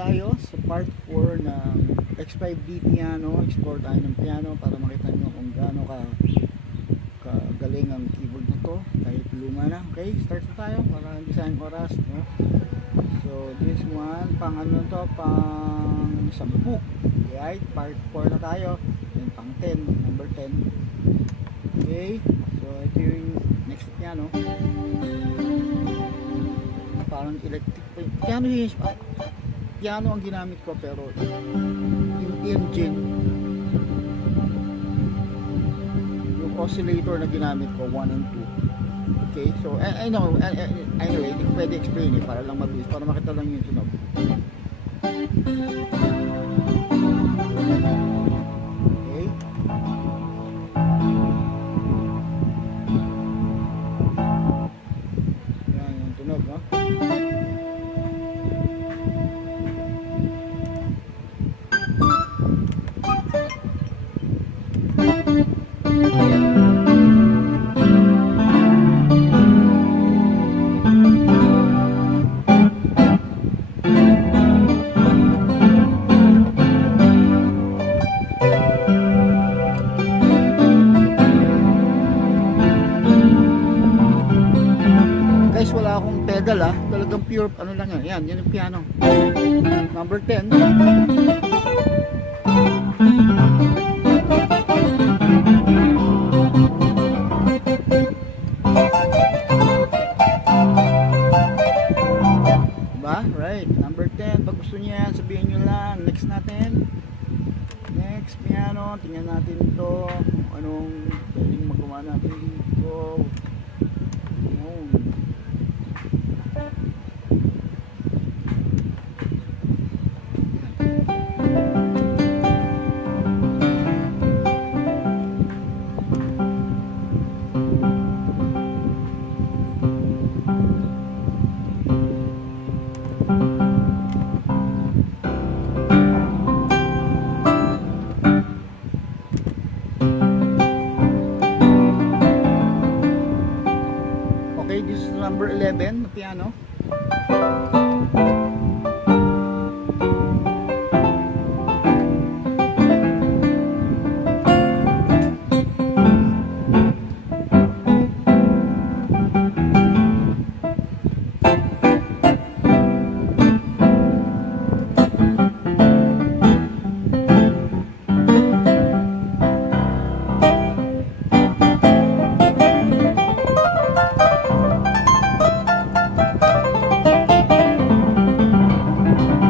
tayo sa part 4 ng X5D piano. Explore tayo ng piano para makita nyo kung gaano kagaling ang keyboard na to kahit luma na. Okay, start na tayo para hindi sayang oras, no? So this one, pang ano to, pang 10. Right, part 4 na tayo. Then pang 10, number 10. Okay, so ito yung next piano. Parang electric piano is piano ang ginamit ko, pero yung engine, yung oscillator na ginamit ko 1 and 2. Okay, so I know, anyway, hindi ko pwede explain para lang mabilis, para makita lang yung tunog. Okay, yan yung tunog, no? Guys, wala akong pedal talagang pure ano lang yan. Yan yung piano. Number 10. Diba? Right, number 10. Pag gusto niyo yan, sabihin nyo lang. Next natin. Next piano. Tingnan natin ito. Anong pwedeng magawa natin dito. Okay, this is number 11 na piano.